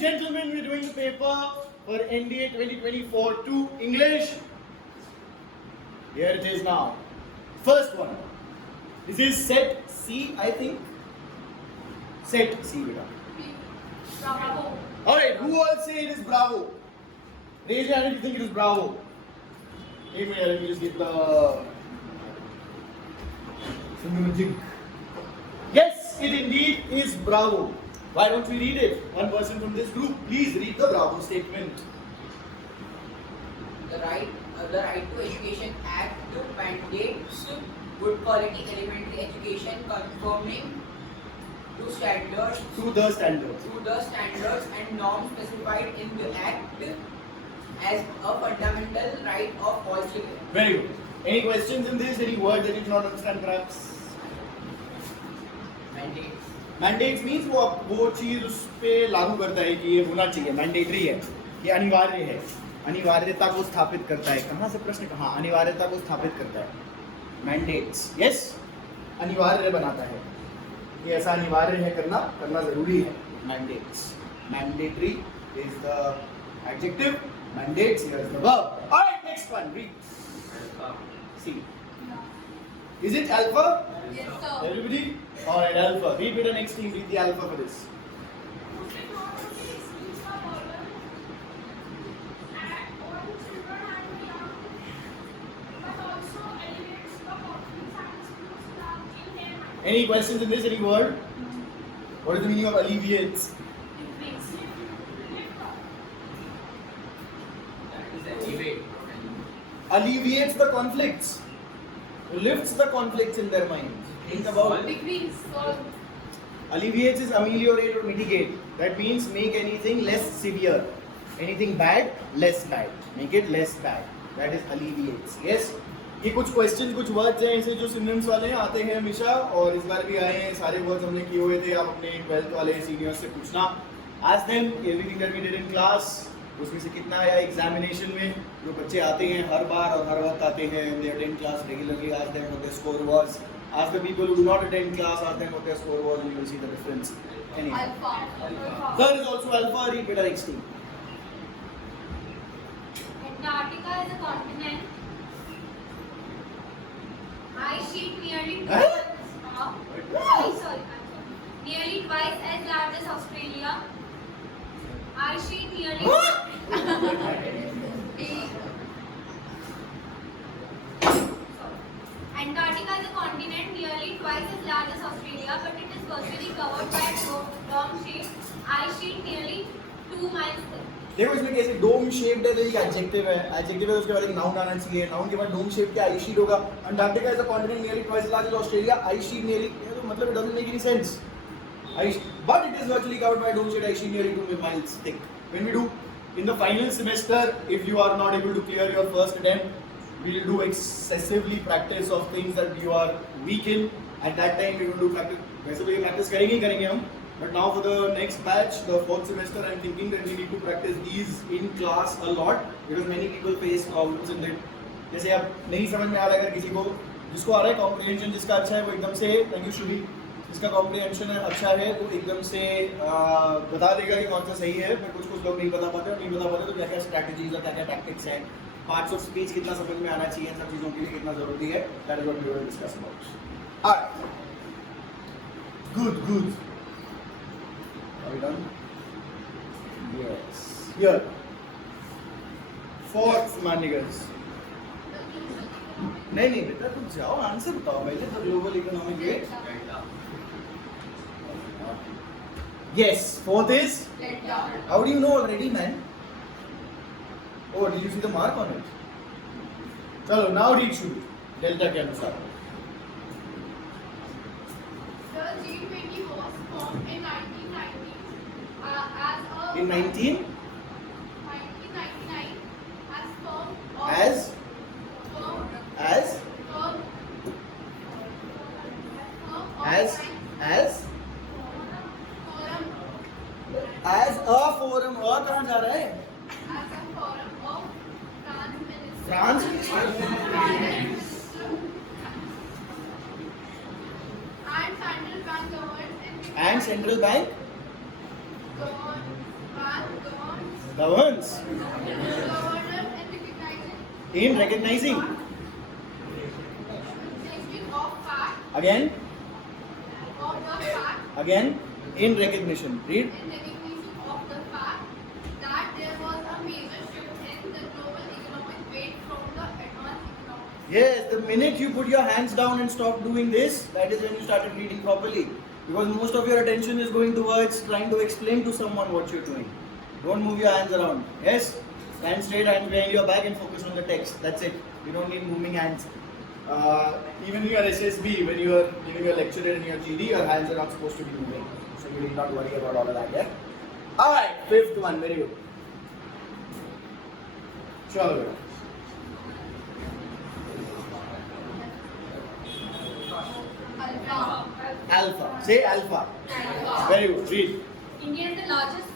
gentlemen, we're doing the paper for NDA 2024 to English. Here it is now. First one. This is set C, I think. Set C, beta. Bravo. Alright, who all say it is Bravo? Raise your hand if you think it is Bravo. Wait a minute, let me just get the... Yes, it indeed is Bravo. Why don't we read it? One person from this group, please read the Bravo statement. The right to Education Act mandates good quality elementary education conforming to standards The standards. and norms specified in the Act as a fundamental right of all children. Very good. Any questions in this? Any word that you do not understand perhaps? Mandates. Mandates means वो चीज उस पे लागू करता है कि ये होना चाहिए, मैंडेटरी है, ये अनिवार्य है, अनिवार्यता को स्थापित करता है. कहाँ से प्रश्न कहाँ? अनिवार्यता को स्थापित करता है. मैंडेट्स, यस, अनिवार्य बनाता है. ये ऐसा अनिवार्य है, करना जरूरी है. Mandates, mandatory is the adjective, mandates here is the verb. Alright, next one, read. See. Is it alpha? Yes, sir. Everybody? Alright, alpha. Read with the next team, read the alpha for this. Any questions in this? Any word? What is the meaning of alleviates? Alleviates the conflicts. Lifts the conflicts in their minds. Think about it. Decrease. Alleviates is ameliorate or mitigate. That means make anything less severe. Anything bad, less bad. Make it less bad. That is alleviates. Yes? ये कुछ question कुछ words हैं ऐसे जो synonyms वाले हैं, आते हैं हमेशा और इस बार भी आए हैं. सारे वर्ड्स हमने किए हुए थे. आप अपने 12th वाले सीनियर्स से पूछना. Ask them everything that we did in class. उसमें से कितना आया एग्जामिनेशन में. जो बच्चे आते हैं हर बार और हर वक्त आते हैं, they attend class regularly, ask them what their score was. Ask the people who do not attend class, ask them what their score was, and you will see the difference. Anyway. Alpha. Third is also alpha. Read better next team. Antarctica is a continent. Ice sheet nearly Huh? sorry. Nearly twice as large as Australia. Ice sheet nearly. Antarctica is a continent nearly twice as large as Australia, but it is virtually covered by a dome-shaped ice sheet nearly 2 miles thick. देखो इसमें कैसे dome shaped है, तो एक adjective है. Adjective है उसके बाद एक नाउन आना चाहिए. नाउन के बाद डोम शेप के आइस शीट होगा. Antarctica is a continent nearly twice large as Australia. Ice sheet nearly, तो मतलब it doesn't make any sense. But it is virtually covered by dome sheet ice sheet nearly 2 miles thick. When we do in the final semester, if you are not able to clear your first attempt, we will do excessively practice of things that you are weak in. At that time, we will do practice. वैसे तो ये practice करेंगे ही करेंगे हम. But now for the next batch, the 4th semester, I am thinking that we need to practice these in class a lot because many people face problems in it. जैसे अब नहीं समझ में आ रहा है अगर किसी को, जिसको आ रहा है comprehension जिसका अच्छा है वो एकदम से thank you शुभी, जिसका कॉम्प्रिहेंशन अच्छा है वो एकदम से बता देगा कि कौन सा सही है. पर कुछ लोग नहीं बता पाते, और नहीं बता पाते तो क्या क्या स्ट्रैटेजीज और क्या क्या टैक्टिक्स हैं, पार्ट्स ऑफ स्पीच कितना समझ में आना चाहिए, सब चीज़ों के लिए कितना ज़रूरी है. That is what we will discuss about. Alright, good. Are we done? Yes. Here fourth मानिगर्स. नहीं बेटा तुम जाओ, आंसर बताओ पहले. The global economic rate. Yes, fourth is? Delta. How do you know already, man? Oh, did you see the mark on it? Chalo, now read Shubhi. Delta के अनुसार. The G20 was formed in 1990 as a In 19? 1999 as form of As? form As? form of As? As? forum As a forum. और कहाँ जा रहा है? as a forum of France France? and central bank governed in And central bank? governed Governs. In recognizing. Again. Again. In recognition. Read. In recognition of the fact that there was a major shift in the global economic weight from the advanced economy. Yes, the minute you put your hands down and stop doing this, that is when you started reading properly. Because most of your attention is going towards trying to explain to someone what you're doing. Don't move your hands around. Yes? Stand straight, hands behind your back and focus on the text. That's it. You don't need moving hands. Even in your SSB, when you are giving your lecture in your GD, your hands are not supposed to be moving. So you need not worry about all of that. Yeah? Alright, fifth one. Very good. Sure. Alpha. Say alpha. Very good. Read. India is the largest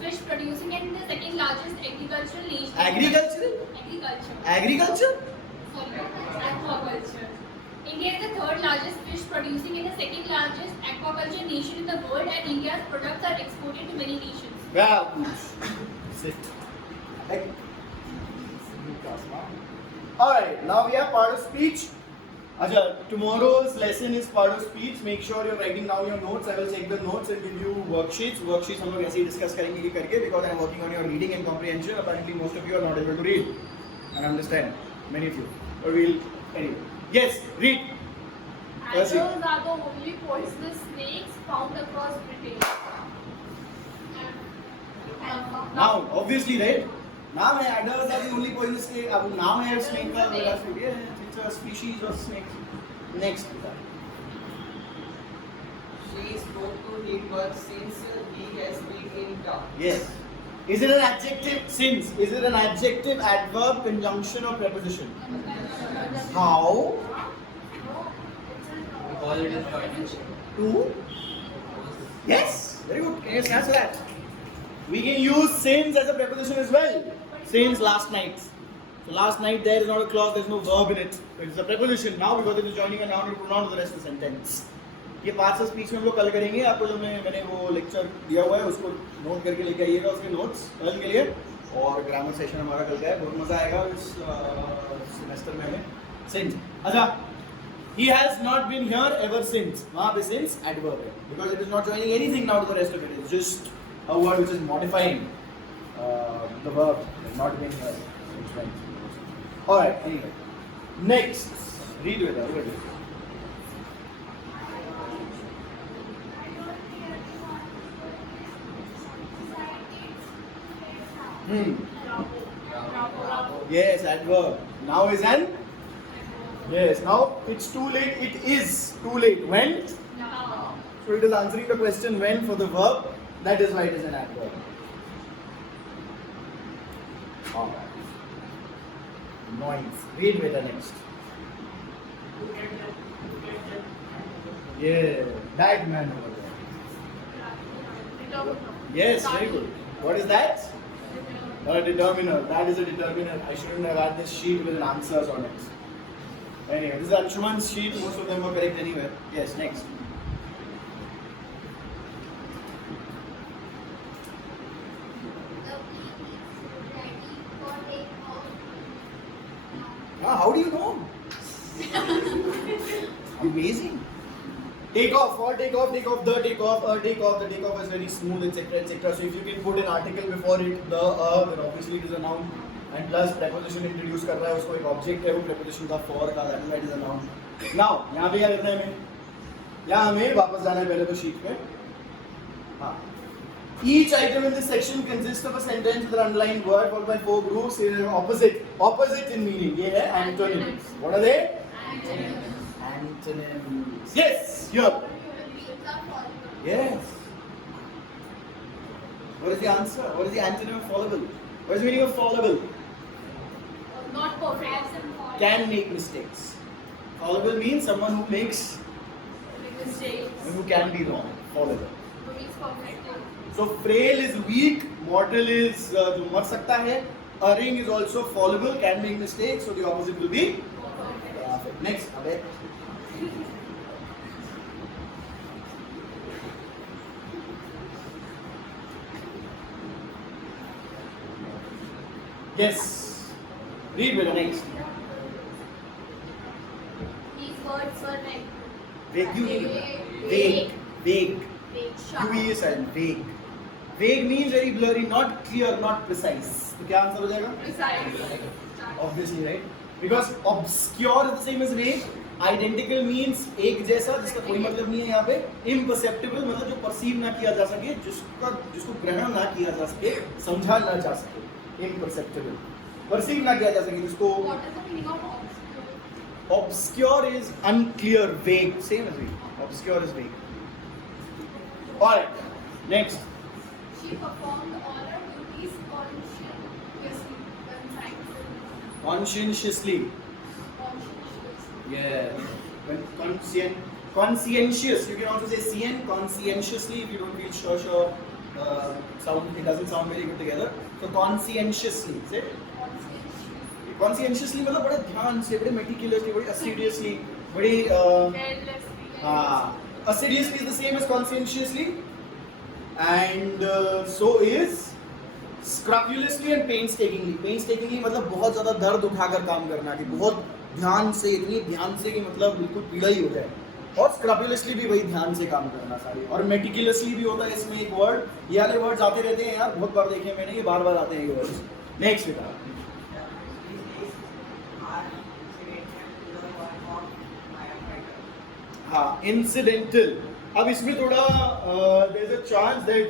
fish producing and the second largest agricultural nation. Agricultural? Agriculture. Agriculture? Sorry, aquaculture. India is the third largest fish producing and the second largest aquaculture nation in the world, and India's products are exported to many nations. Yeah. Sit. Alright, now we have part of speech. Acha, tomorrow's lesson is part of speech. Make sure you're writing down your notes. I will check the notes and give you worksheets. Worksheets हम लोग ऐसे ही discuss करेंगे कि करके, because I'm working on your reading and comprehension. Apparently most of you are not able to read and understand. Many of you. But we'll anyway. Yes, read. Adders are the only poisonous snakes found across Britain. Now, obviously, right? Naam hai, adders are the only poisonous snake. अब नाम है snake का, it's a species of snake. Next. She spoke to him, but since he has been in town. Yes. Is it an adjective? Since. Is it an adjective, adverb, conjunction, or preposition? How? We call it as conjunction. To? Yes. Very good. Can you answer that? We can use since as a preposition as well. Since last night. So last night there is not a clause, there is no verb in it. It is a preposition now because it is joining a noun or pronoun to the rest of the sentence. ये parts of speech में हम लोग कल करेंगे. आपको जो मैंने वो लेक्चर दिया हुआ है उसको नोट करके लेके आइएगा उसके नोट्स कल के लिए. और ग्रामर सेशन हमारा कल का है. बहुत मजा आएगा इस सेमेस्टर में हमें. सिंस. अच्छा. He has not been here ever since. वहाँ पे since adverb है. Because it is not joining anything now to the rest of it. It's just a word which is modifying the verb. Not been here. Alright, anyway. Next. Read with her. Read. Yes, adverb. Now is an? Yes, now it's too late. It is too late. When? Now. So it is answering the question when for the verb. That is why it is an adverb. Alright. Noise. Read with the next. Yeah, that man over there. Yes, very good. What is that? A determiner. That is a determiner. I shouldn't have had this sheet with answers on it. Anyway, this is Anshuman's sheet. Most of them were correct anyway. Yes, next. How do you know? Amazing. Take off, for take off, take off, the take off, take off. The take off is very smooth, etc., etc. So if you can put an article before it, the, then obviously it is a noun. And plus preposition introduce कर रहा है उसको एक object है वो preposition का for का that is a noun. Now यहाँ पे क्या करना है हमें? यहाँ हमें वापस जाना है पहले तो sheet पे. हाँ. Each item in this section consists of a sentence with an underlined word followed by 4 groups. Here are opposite. Opposite in meaning. ये है antonyms. What are they? Antonyms. Yes. Here. Yes. What is the answer? What is the antonym of fallible? What is the meaning of fallible? Not perfect. Can make mistakes. Fallible means someone who makes, Mistakes. who can be wrong. Fallible. Means perfect. So frail is weak, mortal is जो मर सकता है, erring is also fallible, can make mistakes, so the opposite will be perfect. Next, अबे. Yes. Read better next. These words were like Vague. Vague. Vague. sharp. QE is silent. Vague. Vague means very blurry, not clear, not precise. तो क्या answer हो जाएगा? Precise. Obviously, right? Because obscure is the same as vague. Identical means एक जैसा जिसका कोई मतलब नहीं है यहाँ पे. Imperceptible मतलब जो perceive ना किया जा सके, जिसको ग्रहण ना किया जा सके, समझा ना जा सके. Imperceptible. Perceive ना किया जा सके जिसको. What is the meaning of obscure? Obscure is unclear, vague. Same as vague. Obscure is vague. Alright. Next. She performed all her duties Conscientiously. Yeah. When conscientious. You can also say cien. Conscientiously if you don't feel sure. Sound. It doesn't sound very good together. So conscientiously. Say. Conscientiously मतलब बड़े ध्यान से, बड़े meticulously, बड़े assiduously, बड़े assiduously is the same as conscientiously, and so is scrupulously and painstakingly. Painstakingly मतलब बहुत ज़्यादा दर्द उठाकर काम करना, कि बहुत ध्यान से, इतनी ध्यान से कि मतलब बिल्कुल पीड़ा ही हो जाए. और scrupulously भी वही ध्यान से काम करना सारे. और meticulously भी होता है इसमें एक वर्ड. ये वाले वर्ड्स आते रहते हैं यार, बहुत बार देखे हैं मैंने, ये बार बार आते हैं ये वर्ड्स. नेक्स्ट बेटा. हाँ, incidental. अब इसमें थोड़ा there's a chance that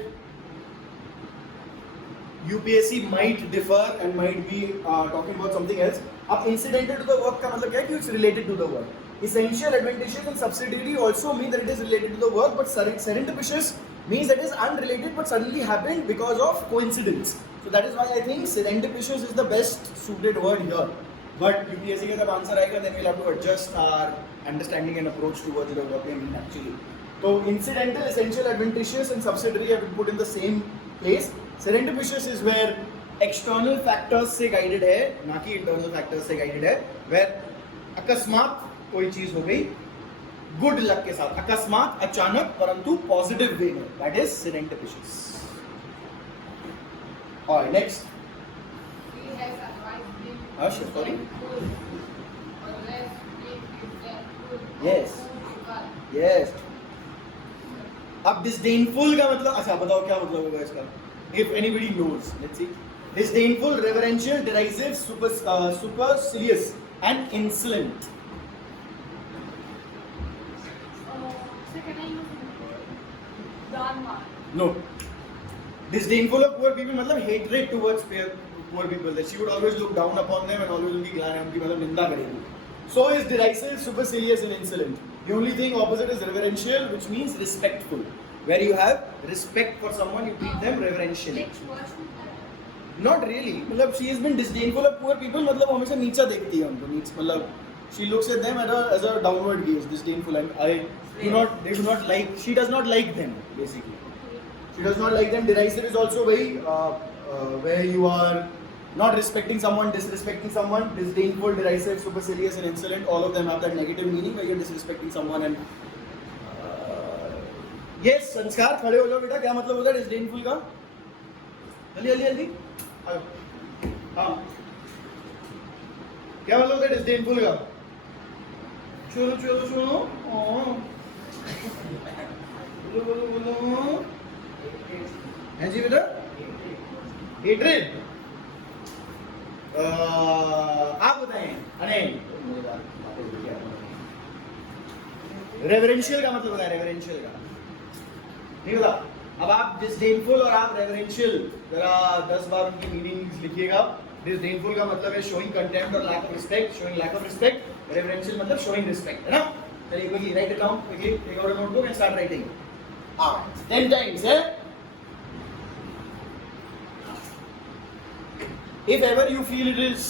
UPSC might differ and might be talking about something else. अब incidental to the work का मतलब क्या है कि it's related to the work. Essential, advantageous and subsidiary also mean that it is related to the work, but serendipitous means that it is unrelated but suddenly happened because of coincidence. So that is why I think serendipitous is the best suited word here. But UPSC का जब answer आएगा then we'll have to adjust our understanding and approach towards the what we mean actually. So incidental, essential, advantageous and subsidiary have been put in the same place. Serendipitous is where external factors से guided है, ना कि internal factors से guided है. Where अकस्मात कोई चीज हो गई, good luck के साथ, अकस्मात, अचानक, परंतु positive way में. That is serendipitous. Alright, next. Sure, sorry. Yes. Yes. अब disdainful का मतलब, अच्छा बताओ क्या मतलब होगा इसका? If anybody knows, let's see. Disdainful, reverential, derisive, supercilious, and insolent. No. Disdainful of poor people मतलब hatred towards poor people. That she would always look down upon them and always उनकी ग्लानि, उनकी मतलब निंदा करेगी. So is derisive, supercilious, and insolent. The only thing opposite is reverential, which means respectful. Where you have respect for someone, you treat them reverentially. Not really. मतलब she has been disdainful of poor people. मतलब हमेशा नीचा देखती है उनको. मतलब she looks at them as a downward gaze, disdainful, and they do not like. She does not like them basically. She does not like them. Derisive is also very where you are not respecting someone, disrespecting someone. Disdainful, derisive, supercilious, and insolent. All of them have that negative meaning where you're disrespecting someone and. Yes, संस्कार खड़े हो जाओ बेटा. क्या मतलब होता है disdainful का? जल्दी. हाँ. क्या मतलब होता है disdainful का? चलो. बोलो. हैं जी बेटा? Hatred. आप बताएं. अरे रेवरेंशियल का मतलब बताएं. रेवरेंशियल का नहीं पता. अब आप डिसडेनफुल और आप रेवरेंशियल जरा 10 बार उनकी मीनिंग्स लिखिएगा. डिसडेनफुल का मतलब है शोइंग कंटेम्प्ट और lack of respect. Showing lack of respect. Reverential मतलब शोइंग रिस्पेक्ट, है ना? चलिए quickly write it down. Quickly take out a notebook and start writing. 10 times, है? If ever you feel it is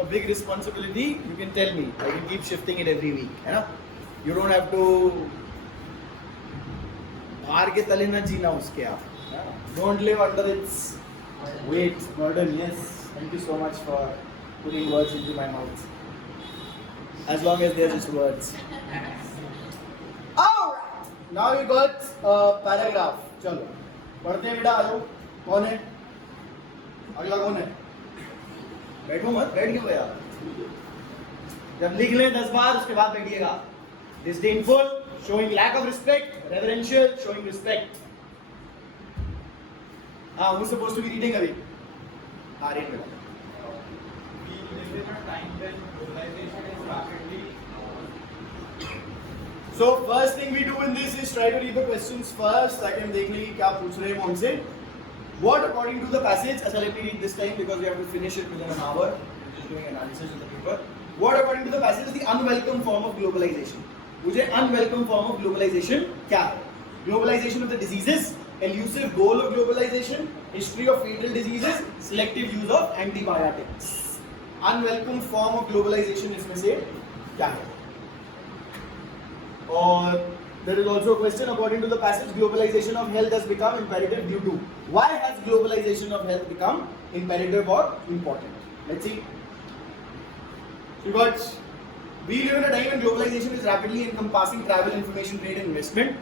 a big responsibility, you can tell me. I can keep shifting it every week, है ना? You don't have to भार के तले ना जीना उसके आप. Don't live under its weight, burden. Yes, thank you so much for putting words into my mouth. As long as they're just words. Alright, now we got a paragraph. चलो पढ़ते हैं बेटा. आ जाओ. कौन है? अगला कौन है? बैठो मत, बैठ क्यों गया? जब लिख लें 10 बार उसके बाद बैठिएगा. Disdainful, showing lack of respect. Reverential, showing respect. Who's supposed to be reading away? Read me. We live in a time when globalization is rapidly. So first thing we do in this is try to read the questions first. ताकि हम देख लें कि क्या पूछ रहे हैं वो हमसे. What according to the passage? अच्छा, let me read this time because we have to finish it within an hour. We're just doing analysis of the paper. What according to the passage is the unwelcome form of globalization? मुझे unwelcome form of globalization क्या है? Globalization of the diseases, elusive goal of globalization, history of fatal diseases, selective use of antibiotics. Unwelcome form of globalization इसमें से क्या है? और there is also a question according to the passage, globalization of health has become imperative due to. Why has globalization of health become imperative or important? Let's see. Because we live in a time when globalization is rapidly encompassing travel, information, trade, and investment.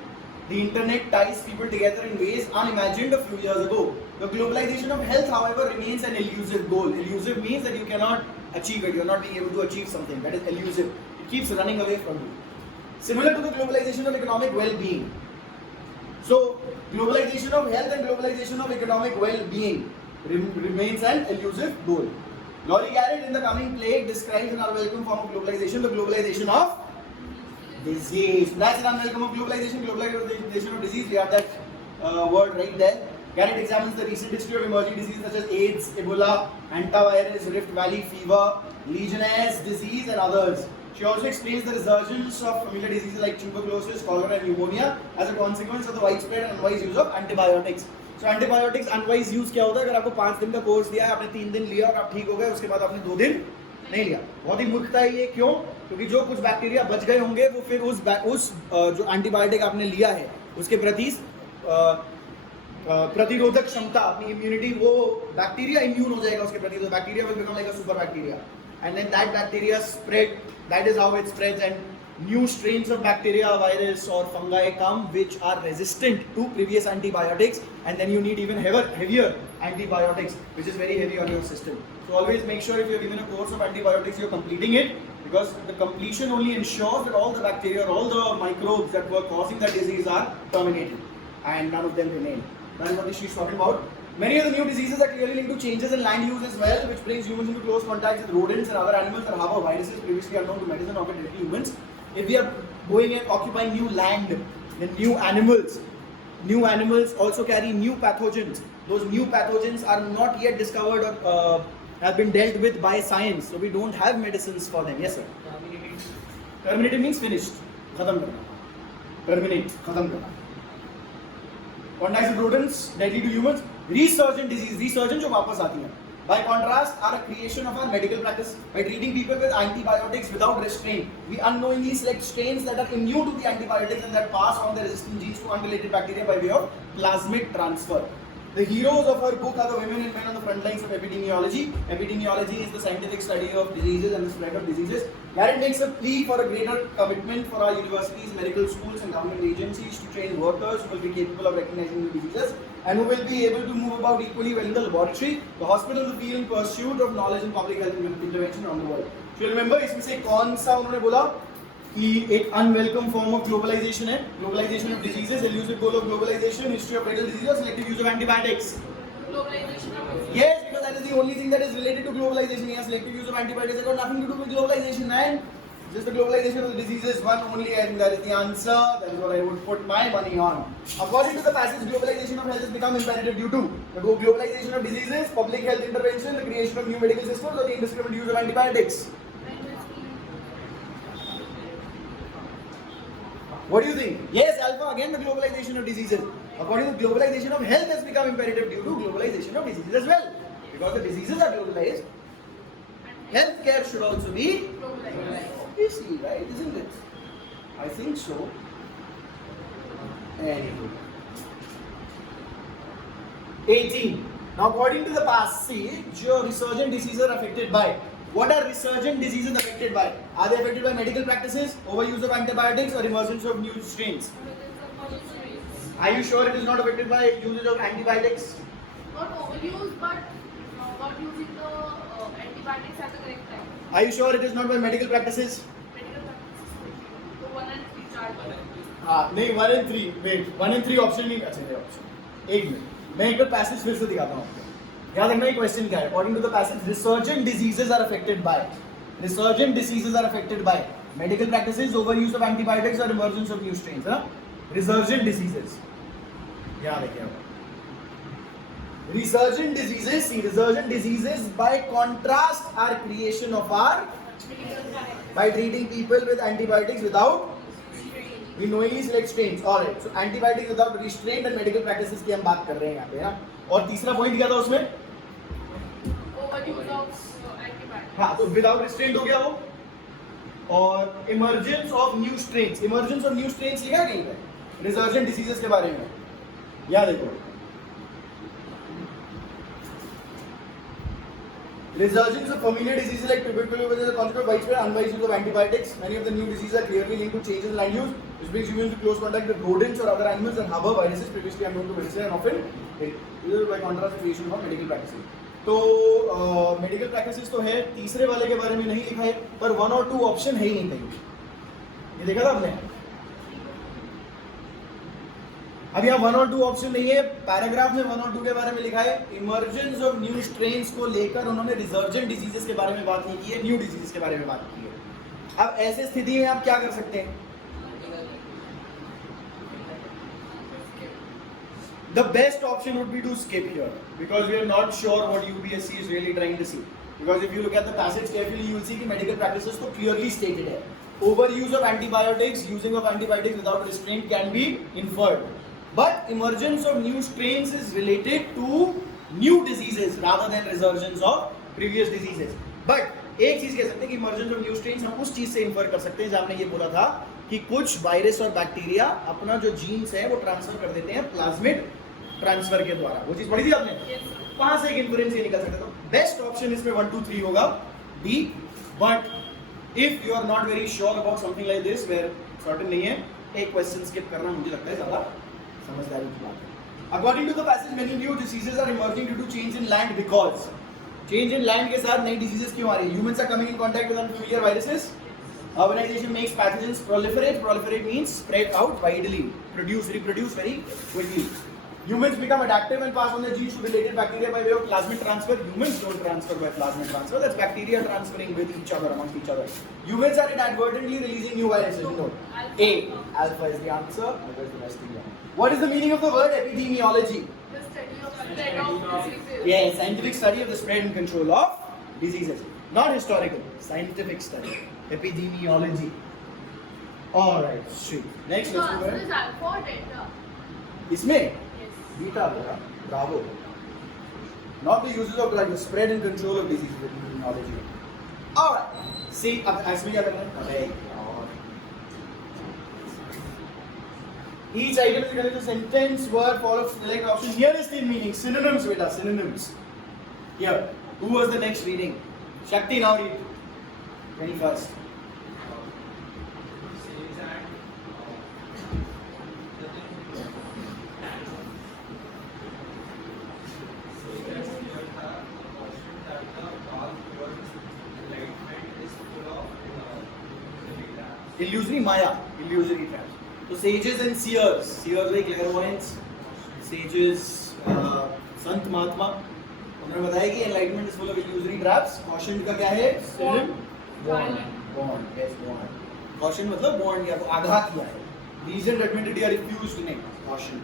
The internet ties people together in ways unimagined a few years ago. The globalization of health, however, remains an elusive goal. Elusive means that you cannot achieve it. You are not being able to achieve something. That is elusive. It keeps running away from you. Similar to the globalization of economic well-being. So, globalization of health and globalization of economic well-being remains an elusive goal. Laurie Garrett in The Coming Plague describes an unwelcome form of globalization, the globalization of disease. That's an unwelcome of globalization, globalization of disease. We have that word right there. Garrett examines the recent history of emerging diseases such as AIDS, Ebola, hantavirus, Rift Valley fever, Legionnaires disease and others. She also explains the resurgence of familiar diseases like tuberculosis, cholera and pneumonia as a consequence of the widespread and unwise use of antibiotics. So antibiotics unwise use क्या होता है? अगर आपको 5 दिन का course दिया है, आपने 3 दिन लिया और आप ठीक हो गए, उसके बाद आपने 2 दिन नहीं लिया. बहुत ही मूर्खता है ये. क्यों? क्योंकि जो कुछ बैक्टीरिया बच गए होंगे वो फिर उस जो एंटीबायोटिक आपने लिया है उसके प्रति प्रतिरोधक क्षमता, अपनी इम्यूनिटी, वो बैक्टीरिया इम्यून हो जाएगा उसके प्रति. तो bacteria will become like a super bacteria and then that bacteria spread. That is how it spreads, and new strains of bacteria, virus or fungi come which are resistant to previous antibiotics, and then you need even heavier antibiotics which is very heavy on your system. So always make sure if you're given a course of antibiotics you're completing it, because the completion only ensures that all the bacteria or all the microbes that were causing the disease are terminated and none of them remain. That is what she's talking about. Many of the new diseases are clearly linked to changes in land use as well, which brings humans into close contact with rodents and other animals that harbor viruses previously unknown to medicine or to humans. If we are going and occupying new land, then new animals also carry new pathogens. Those new pathogens are not yet discovered or have been dealt with by science, so we don't have medicines for them. Yes, sir. Terminated means finished. Khatam karna. Terminate. Khatam karna. Contacts with rodents, deadly to humans. Resurgent disease, resurgent जो वापस आती हैं. By contrast, are a creation of our medical practice. By treating people with antibiotics without restraint, we unknowingly select strains that are immune to the antibiotics and that pass on the resistant genes to unrelated bacteria by way of plasmid transfer. The heroes of her book are the women and men on the front lines of epidemiology. Epidemiology is the scientific study of diseases and the spread of diseases. Garrett makes a plea for a greater commitment for our universities, medical schools and government agencies to train workers who will be capable of recognizing the diseases and who will be able to move about equally well in the laboratory, the hospital, the field in pursuit of knowledge and public health intervention around the world. So you remember इसमें से कौन सा उन्होंने बोला कि एक unwelcome form of globalization है, globalization of diseases, elusive goal of globalization, history of fatal diseases, selective use of antibiotics. Globalization of Yes, because that is the only thing that is related to globalization. Yes, selective use of antibiotics has got nothing to do with globalization, man. Just the globalization of the diseases, one only, and that is the answer. That is what I would put my money on. According to the passage, globalization of health has become imperative due to the globalization of diseases, public health intervention, the creation of new medical systems, or the indiscriminate use of antibiotics. What do you think? Yes, alpha, again the globalization of diseases. According to globalization of health has become imperative due to globalization of diseases as well. Because the diseases are globalized, healthcare should also be globalized. Obviously, right? Isn't it? I think so. Anyway. 18. Now, according to the passage, resurgent diseases are affected by. What are resurgent diseases affected by? Are they affected by medical practices, overuse of antibiotics, or emergence of new strains? Are you sure it is not affected by usage of antibiotics? Not overuse, but not using the antibiotics. antibiotics at the correct time. Are you sure it is not by medical practices? Medical practices. So 1 and 3 charge. हाँ नहीं 1 and 3 wait 1 and 3 option नहीं अच्छा ये option एक minute मैं एक बार passage फिर से दिखाता हूँ आपको याद रखना ये क्वेश्चन क्या है according to the passage resurgent diseases are affected by medical practices overuse of antibiotics or emergence of new strains है resurgent diseases याद रखिए resurgent diseases by contrast are creation of our by treating people with antibiotics without we knowingly select strains alright so antibiotics without restraint and medical practices की हम बात कर रहे हैं यहाँ पे ना और तीसरा पॉइंट क्या था उसमें Overuse of antibiotics. हाँ तो विदाउट रिस्ट्रेंट हो गया वो और इमर्जेंस ऑफ न्यू स्ट्रेन्स लिखा है कहीं पे रिसर्जेंट डिसीजेस के बारे में याद देखो Resurgence of familiar diseases like tuberculosis is a consequence of widespread unwise use of antibiotics. Many of the new diseases are clearly linked to changes in land use, which brings humans to close contact with rodents or other animals that harbor viruses previously unknown to medicine and often this is by contrast creation of medical practices. तो medical practices तो है तीसरे वाले के बारे में नहीं लिखा है पर 1 और 2 ऑप्शन है ही नहीं कहीं ये देखा था आपने अब यहाँ 1 और 2 ऑप्शन नहीं है पैराग्राफ में 1 और 2 के बारे में लिखा है इमर्जेंस ऑफ न्यू स्ट्रेन्स को लेकर उन्होंने रिसर्जेंट डिजीजेस के बारे में बात नहीं की है न्यू डिजीजेस के बारे में बात की है अब ऐसे स्थिति में आप क्या कर सकते हैं The best option would be to skip here because we are not sure what UPSC is really trying to see. Because if you look at the passage carefully, you will see that medical practices तो clearly stated है. Overuse of antibiotics, using of antibiotics without restraint can be inferred. But emergence of new strains is related to new diseases rather than resurgence of previous diseases. But एक चीज कह सकते हैं कि emergence of new strains हम उस चीज से infer कर सकते हैं जहाँ हमने ये बोला था कि कुछ वायरस और बैक्टीरिया अपना जो जीन्स है वो ट्रांसफर कर देते हैं प्लाज्मिड ट्रांसफर के द्वारा वो चीज पढ़ी थी आपने वहां से एक इन्फ्रेंस ये निकल सकता है बेस्ट ऑप्शन इसमें 1 2 3 होगा B but if you are not very sure about something like this where certain नहीं है एक क्वेश्चन स्किप करना मुझे लगता है ज्यादा समझदारी की बात है according to the passage many new diseases are emerging due to change in land because change in land के साथ नई डिजीजेस क्यों आ रही है humans are coming in contact with unfamiliar viruses urbanization makes pathogens proliferate means spread out widely reproduce very quickly humans become adaptive and pass on their genes to related bacteria by way of plasmid transfer humans don't transfer by plasmid transfer that's bacteria transferring with each other amongst each other humans are inadvertently releasing new viruses no A alpha is the answer what is the rest of it what is the meaning of the word epidemiology The study of spread of diseases. yes scientific study of the spread and control of diseases not historical scientific study epidemiology all right sweet next So let's answer go is alpha or delta? इसमें Yes. Beta होगा Bravo not the uses of drug the spread and control of disease epidemiology all right see अब इसमें क्या करना है अरे यार each item is connected to sentence word follow select option nearest in meaning synonyms beta synonyms here who was the next reading Shakti now read 21st illusory maya illusory traps so sages and seers like clairvoyants sages sant mahatma उन्होंने बताया कि enlightenment is full of illusory traps caution का क्या है synonym warn yes warn caution मतलब warn किया तो आगाह किया है reason admitted या refused नहीं caution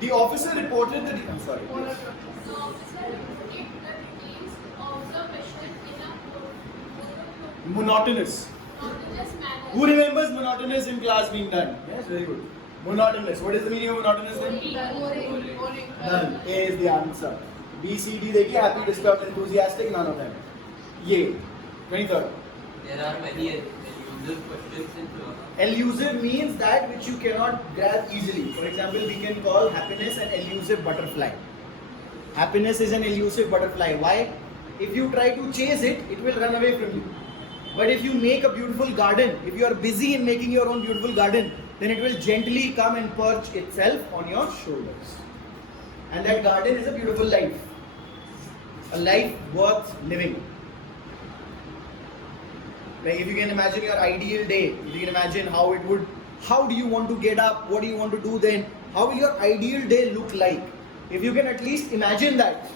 the officer reported that I'm sorry yes. The officer reported the details observation in a monotonous monotonous manner. who remembers monotonous in class being done yes very good monotonous what is the meaning of monotonous then Boring. none A is the answer B C D देखिए happy disturbed enthusiastic none of them ये 23rd There are many elusive questions in philosophy. elusive means that which you cannot grasp easily for example we can call happiness an elusive butterfly happiness is an elusive butterfly why if you try to chase it will run away from you but if you make a beautiful garden if you are busy in making your own beautiful garden then it will gently come and perch itself on your shoulders and that garden is a beautiful life a life worth living Like if you can imagine your ideal day, if you can imagine how do you want to get up, what do you want to do then, how will your ideal day look like? If you can at least imagine that,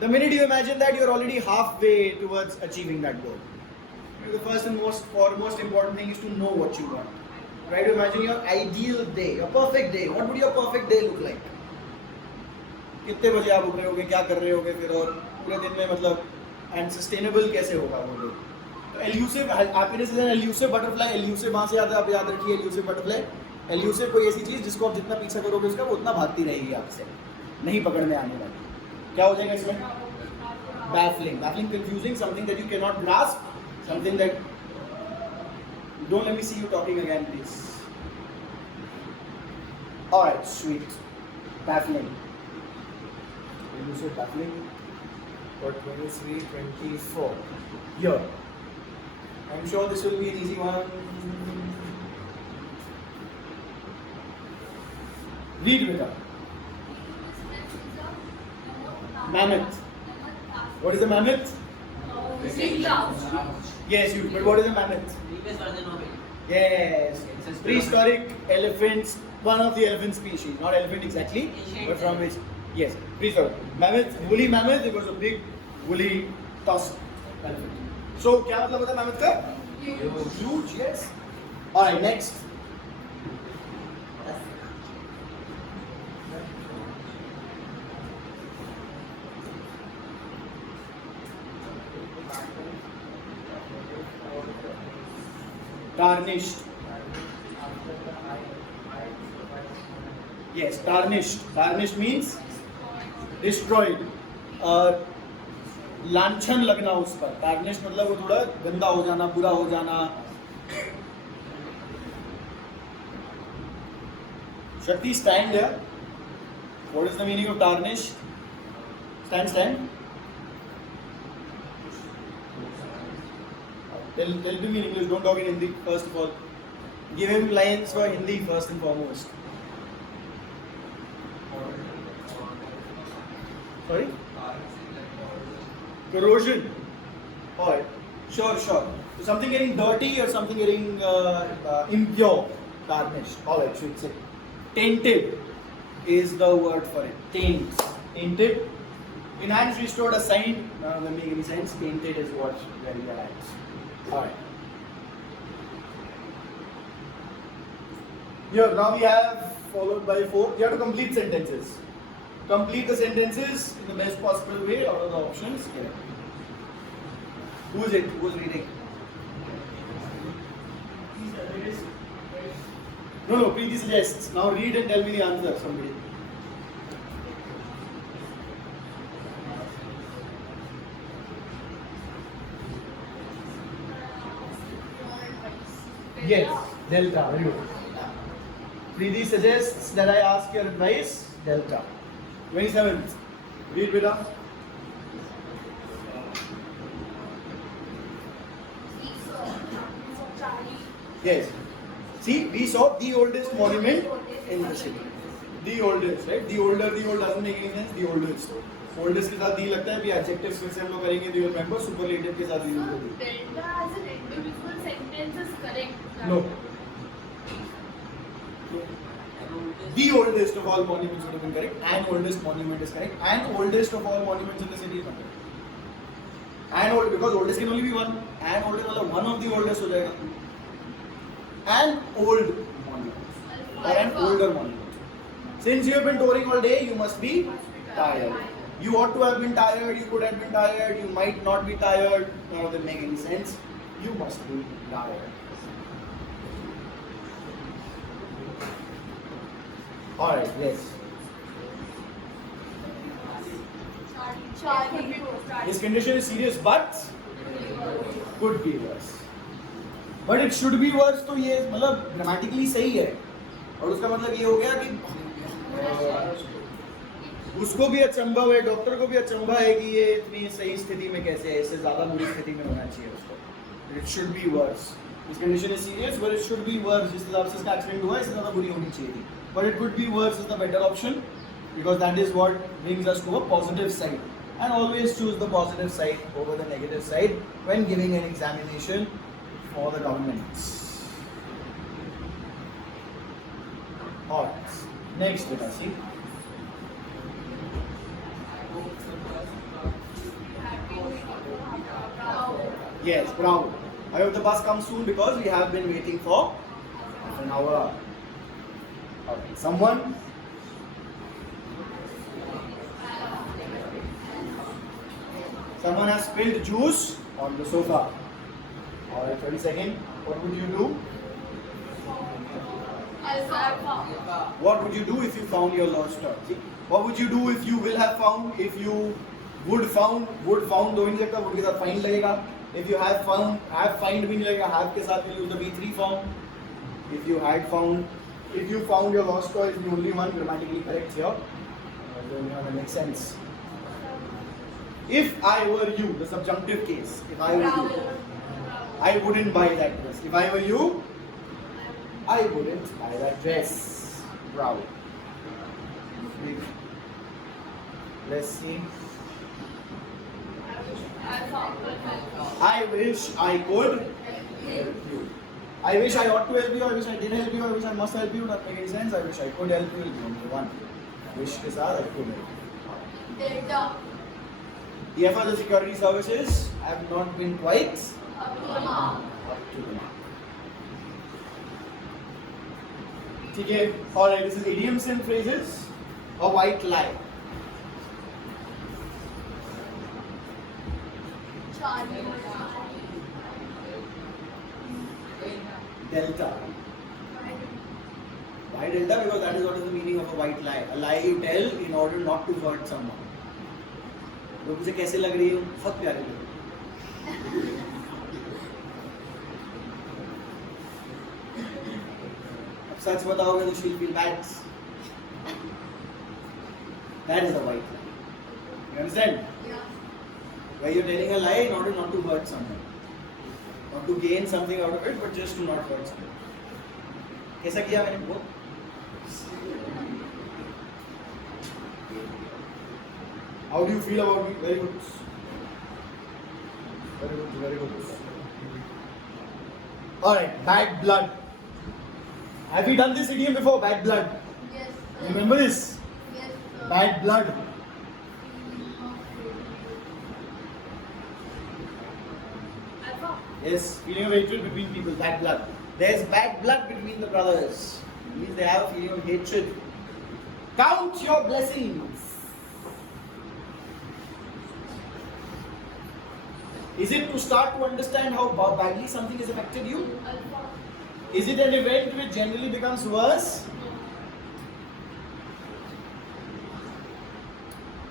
the minute you imagine that, you're already halfway towards achieving that goal. The first and most important thing is to know what you want. Try to imagine your ideal day, your perfect day. What would your perfect day look like? कितने बजे आप उठ रहे होगे, क्या कर रहे होगे फिर, और पूरे दिन में मतलब एंड सस्टेनेबल कैसे होगा वो लोग. तो elusive happiness is an elusive butterfly. Elusive वहाँ से आता है, आप याद रखिए एल्यूसिव बटरफ्लाई. एल्यूसिव कोई ऐसी चीज़ जिसको आप जितना पीछा करोगे उसका, वो उतना भागती रहेगी आपसे, नहीं पकड़ में आने वाली. क्या हो जाएगा इसमें? Baffling. Baffling, confusing, something that you can not grasp, something that don't let me see you talking again, please. All right, sweet. Baffling. When you say baffling, what 23, 24? Here. I'm sure this will be an easy one. Read with her. Mammoth. What is a mammoth? Yes, you. But what is a mammoth? Previous version of it. Yes. Prehistoric elephants, one of the elephant species. Not elephant exactly, but from which? Yes. Prehistoric. Mammoth, woolly mammoth. It was a big, woolly, tusked elephant. So, क्या मतलब होता है mammoth का? Huge. Yes. All right. Next. Tarnished. Yes, tarnished. Tarnished means destroyed. लांछन लगना उस पर. Tarnished मतलब वो थोड़ा गंदा हो जाना, बुरा हो जाना. Shakti, stand here. What is the meaning of tarnished? Stand, stand. Tell to me in English, don't talk in Hindi first of all. Give him lines for Hindi first and foremost. Sorry? Corrosion. Alright. Sure. So something getting dirty or something getting impure. Tarnished. Alright, should say. Tainted is the word for it. Tainted. Enhanced, restored, assigned. None of them make any sense. Tainted is what where we are at. Alright. Here, now we have followed by 4. You have to complete sentences. Complete the sentences in the best possible way out of the options. Here. Who is it? Who is reading? No, Preeti suggests. Now read and tell me the answer, somebody. Yes, delta, very good. Preeti suggests that I ask your advice, delta. 27th, read beta. Yes. See, we saw the oldest monument in the city. The oldest, right? The old doesn't make any sense, the oldest. Oldest के साथ दी लगता है, भी adjectives फिर से हम लोग करेंगे, do you remember? Superlative के साथ दी होगी. Delta as an individual sentence is correct. No. The oldest of all monuments would have been correct. An oldest monument is correct. An oldest of all monuments in the city is not correct. An old, because oldest can only be one. An oldest मतलब one of the oldest हो जाएगा. An old monument or an older monument. Since you have been touring all day, you must be tired. You ought to have been tired. You could have been tired. You might not be tired. None of them make any sense. You must be tired. Alright, yes. This condition is serious but could be worse. But it should be worse तो ये मतलब grammatically सही है. और उसका मतलब ये हो गया कि उसको भी अचंभव है, डॉक्टर को भी अचंभा है कि ये इतनी सही स्थिति में कैसे है, इससे ज़्यादा बुरी स्थिति में होना चाहिए उसको. It should be worse. This condition is serious but it should be worse. जिस हिसाब से इसका एक्सीडेंट हुआ है इससे ज़्यादा बुरी होनी चाहिए थी. But it could be worse is the better option because that is what brings us to a positive side. And always choose the positive side over the negative side when giving an examination for the governments. Alright, next let us see. Yes, bravo. I hope the bus comes soon because we have been waiting for half an hour. Okay, someone? Someone has spilled juice on the sofa. Alright, 30 seconds. What would you do? Alpha. What would you do if you found your lost toy? See, what would you do if you will have found, if you would found दो नहीं लगता, would के साथ find लगेगा. If you have found, have find भी नहीं लगेगा, have के साथ will use the V3 form. If you had found, if you found your lost toy is the only one grammatically correct here. Then that makes sense. If I were you, the subjunctive case, if I were you, I wouldn't buy that dress. If I were you, I wouldn't buy that dress. Bravo. Let's see. I wish I could help you. I wish I ought to help you. I wish I did help you. I wish I must help you. That makes any sense. I wish I could help you. Will be only one. Wish के साथ I could help you. Delta. EFR the security services have not been quite Up to the mark. up to the mark. ठीक है. Alright, this is idioms and phrases. A white lie. Charlie. Delta. Why delta? Because that is what is the meaning of a white lie. A lie you tell in order not to hurt someone. लोग मुझे कैसे लग रही है? बहुत प्यारे लग रही है. अब सच बताओगे तो she'll feel bad. That is a white lie. You understand? Yeah. Where you're telling a lie in order not to hurt someone. Not to gain something out of it, but just to not hurt someone. कैसा किया मैंने वो? How do you feel about me? Very good. Very good, very good. Alright, bad blood. Have you done this idiom before? Bad blood. Yes. You remember this? Yes. Bad blood. Alpha. Yes, feeling of hatred between people, bad blood. There's bad blood between the brothers. It means they have a feeling of hatred. Count your blessings. Is it to start to understand how badly something has affected you? Alpha. Is it an event which generally becomes worse?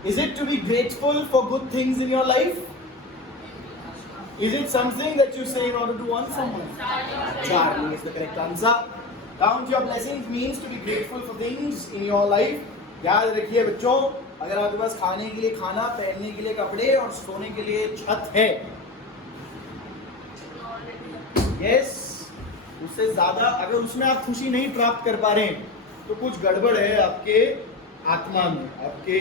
Is it to be grateful for good things in your life? Is it something that you say in order to want someone? Charlie is the correct answer. Count your blessings means to be grateful for things in your life. याद रखिए बच्चों, अगर आपके पास खाने के लिए खाना, पहनने के लिए कपड़े और सोने के लिए छत है, yes, उससे ज्यादा अगर उसमें आप खुशी नहीं प्राप्त कर पा रहे हैं, तो कुछ गड़बड़ है आपके आत्मा में, आपके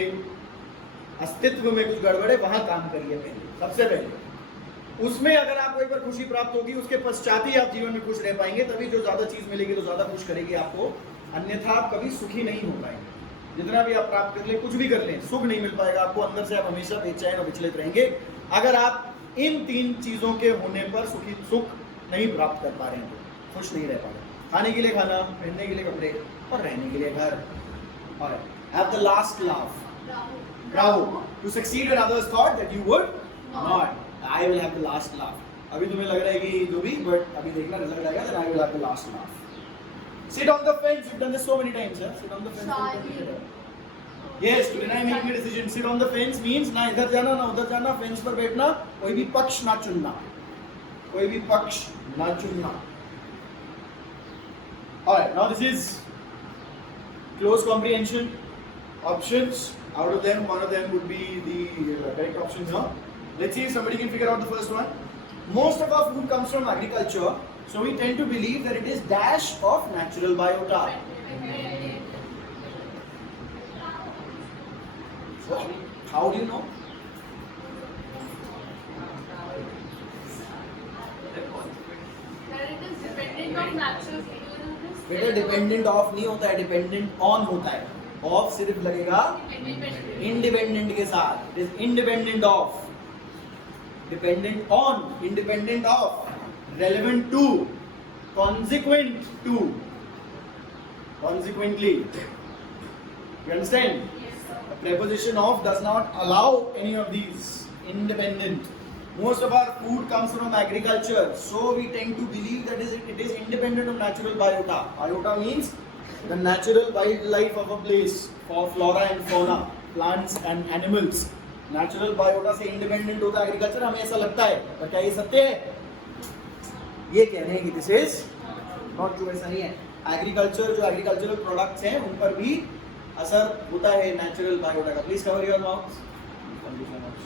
अस्तित्व में कुछ गड़बड़ है. वहां काम करिए पहले, सबसे पहले. उसमें अगर आपको एक बार खुशी प्राप्त होगी, उसके पश्चात ही आप जीवन में खुश रह पाएंगे. तभी जो ज्यादा चीज मिलेगी तो ज्यादा खुश करेगी आपको. अन्यथा आप कभी सुखी नहीं हो पाएंगे. जितना भी आप प्राप्त कर ले, कुछ भी कर लें, सुख नहीं मिल पाएगा आपको. अंदर से आप हमेशा बेचैन और विचलित रहेंगे अगर आप इन तीन चीजों के होने पर सुख नहीं प्राप्त कर पा रहे हैं, तो खुश नहीं रह पा रहे. खाने के लिए खाना, पहनने के लिए कपड़े और रहने के लिए घर. और have the last laugh. Bravo. To succeed when others thought that you would not. I will have the last laugh. अभी तुम्हें लग रहा है कि जो भी, but अभी देखना रिजल्ट आएगा, then I will have the last laugh. Sit on the fence. You've done this so many times, sir. Sit on the fence. Yes, to deny making a decision. Sit on the fence means ना इधर जाना ना उधर जाना, fence पर बैठना, कोई भी पक्ष ना चुनना, कोई भी पक्ष ना चुनना. Alright, now this is close comprehension options. Out of them, one of them would be the correct option here. Let's see if somebody can figure out the first one. Most of our food comes from agriculture, so we tend to believe that it is dash of natural biota. So, how do you know? Dependent on natural resources. बेटा dependent of नहीं होता है, dependent on होता है. Of सिर्फ लगेगा independent के साथ. It is independent of, dependent on, independent of, relevant to, consequent to, consequently. You understand? Yes, sir. The preposition of does not allow any of these. Independent. Most of our food comes from agriculture, so we tend to believe that it is independent of natural biota. Biota means the natural wildlife of a place, for flora and fauna, plants and animals. Natural biota से independent होता है agriculture, हमें ऐसा लगता है, पर क्या ये सत्य है? ये कह रहे हैं कि this is not true, ऐसा नहीं है. Agriculture, जो agricultural products हैं, उन पर भी असर होता है नेचुरल बायोटा का. Please cover your mouth. Thank you so much.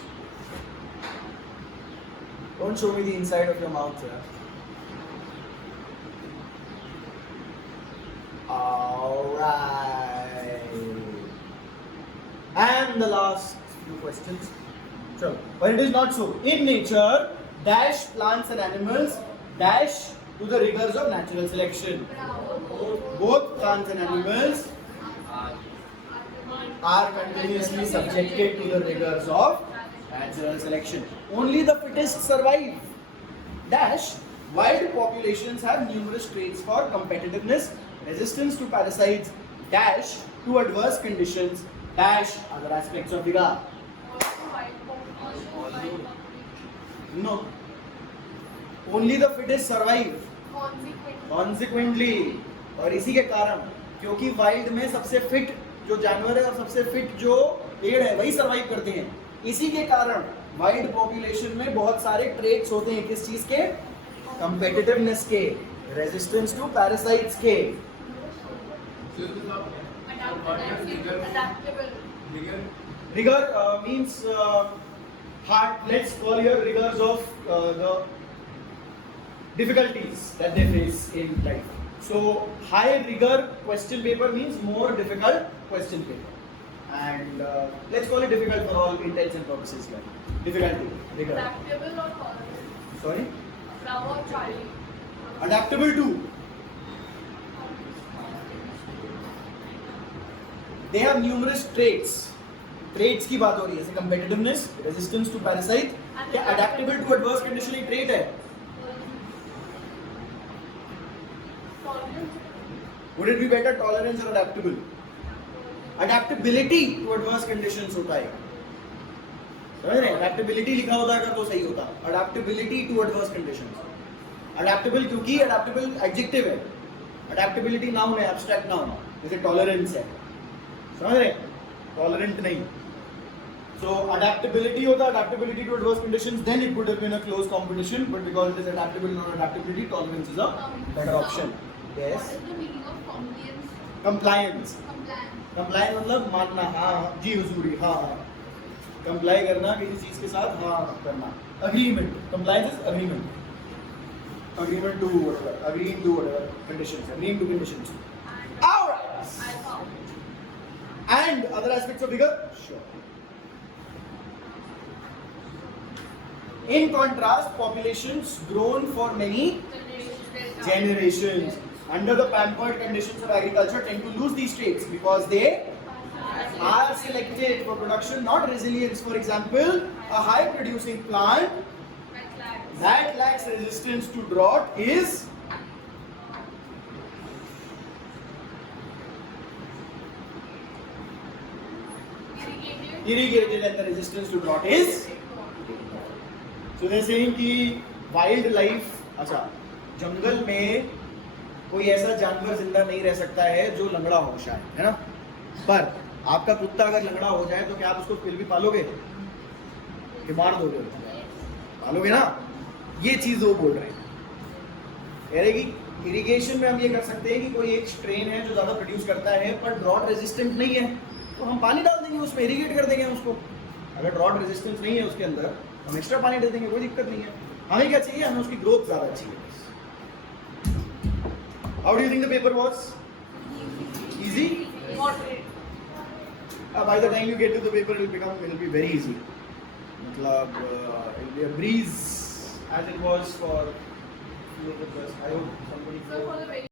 Don't show me the inside of your mouth sir. Alright. And the last few questions. So, but it is not so. In nature, dash plants and animals dash to the rigors of natural selection. Both plants and animals are continuously subjected to the rigors of natural selection. Only the fittest survive. Dash, wild populations have numerous traits for competitiveness, resistance to parasites, dash, to adverse conditions, dash, other aspects of vigor. Also, wild population. No. Only the fittest survive. Consequently, और इसी के कारण, क्योंकि wild में सबसे fit जो जानवर है और सबसे फिट जो पेड़ है वही सरवाइव करते हैं. इसी के कारण वाइल्ड पॉपुलेशन में बहुत सारे ट्रेट्स होते हैं. किस चीज के? कंपेटिटिवनेस के, रेजिस्टेंस टू पैरासाइट्स के. Adaptable. Rigor means hard. Let's call here rigors of the difficulties that they face in life. So high rigor question paper means more difficult question paper, and let's call it difficult for all intents and purposes here. Difficulty, rigor. Adaptable or tolerant. Sorry, Bravo or Charlie. adaptable to. They have numerous traits. Traits की बात हो रही है, जैसे competitiveness, resistance to parasite. क्या adaptable to adverse condition एक trait है? Tolerant. Would it be better tolerance or adaptable? Adaptability to adverse conditions होता है. समझ रहे हैं? Adaptability लिखा होता अगर तो सही होता. Adaptability to adverse conditions. Adaptable क्योंकि adaptable adjective है. Adaptability noun है, abstract noun. जैसे tolerance है. समझ रहे हैं? Tolerant नहीं. So adaptability होता, adaptability to adverse conditions, then it would have been a close competition, but because it is adaptable, not adaptability, tolerance is a better option. Yes. What is the meaning of compliance? Compliance. Compliance. Comply मतलब मानना, हाँ जी हुजूरी, हाँ हाँ. Comply करना किसी चीज के साथ, हाँ करना. Agreement. Compliance is agreement. Agreement to whatever. Agreeing to whatever conditions. Agreeing to conditions. Alright. Alpha. And other aspects of vigor? Sure. In contrast, populations grown for many generations under the pampered conditions of agriculture tend to lose these traits because they are selected for production, not resilience. For example, a high producing plant that lacks resistance to drought is irrigated and the resistance to drought is. So they are saying कि wild life, अच्छा, जंगल में कोई ऐसा जानवर जिंदा नहीं रह सकता है जो लंगड़ा हो शायद, है ना? पर आपका कुत्ता अगर लंगड़ा हो जाए तो क्या आप उसको फिर भी पालोगे? कि मार दोगे? पालोगे ना? ये चीज वो बोल रहे हैं. कह रहे कि इरिगेशन में हम ये कर सकते हैं कि कोई एक स्ट्रेन है जो ज्यादा प्रोड्यूस करता है पर ड्रॉट रेजिस्टेंट नहीं है, तो हम पानी डाल देंगे उसमें, इरिगेट कर देंगे उसको. अगर ड्रॉट रेजिस्टेंस नहीं है उसके अंदर, हम एक्स्ट्रा पानी दे देंगे, कोई दिक्कत नहीं है. हमें क्या चाहिए? हमें उसकी ग्रोथ ज्यादा चाहिए. How do you think the paper was? Easy? Moderate. By the time you get to the paper, it will be very easy. मतलब it will be a breeze as it was for few of the best. I hope somebody. So for the very